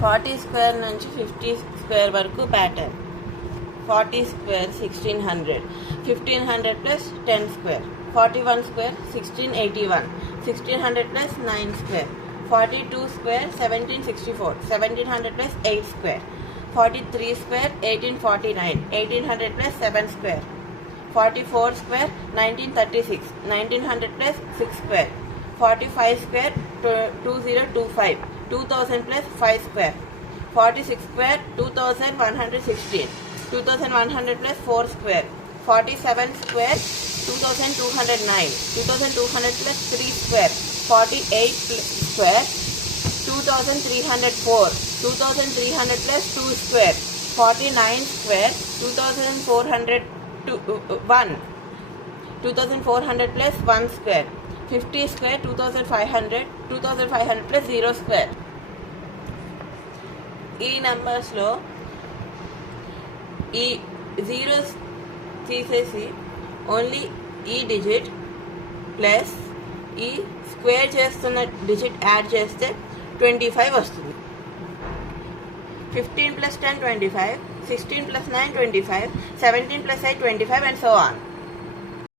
40 square నుంచి 50 square వరకు pattern. 40 square 1600, 1500 plus 10 square, 41 square 1681, 1600 plus 9 square, 42 square 1764, 1700 plus 8 square, 43 square 1849, 1800 plus 7 square, 44 square 1936, 1900 plus 6 square, 45 square 2025, 2000 plus 5 square, 46 square 2116, 2100 plus 4 square, 47 square 2209, 2200 plus 3 square, 48 square 2304, 2300 plus 2 square, 49 square 2401, 2400 plus 1 square, 50 square 2500, 2500 plus 0 square. ఈ నెంబర్స్లో ఈ zeros తీసేసి only ఈ digit plus ఈ square చేస్తున్న digit add చేస్తే 25 వస్తుంది. 15 plus 10 25, 16 plus 9 25, 17 plus 8 25 and so on.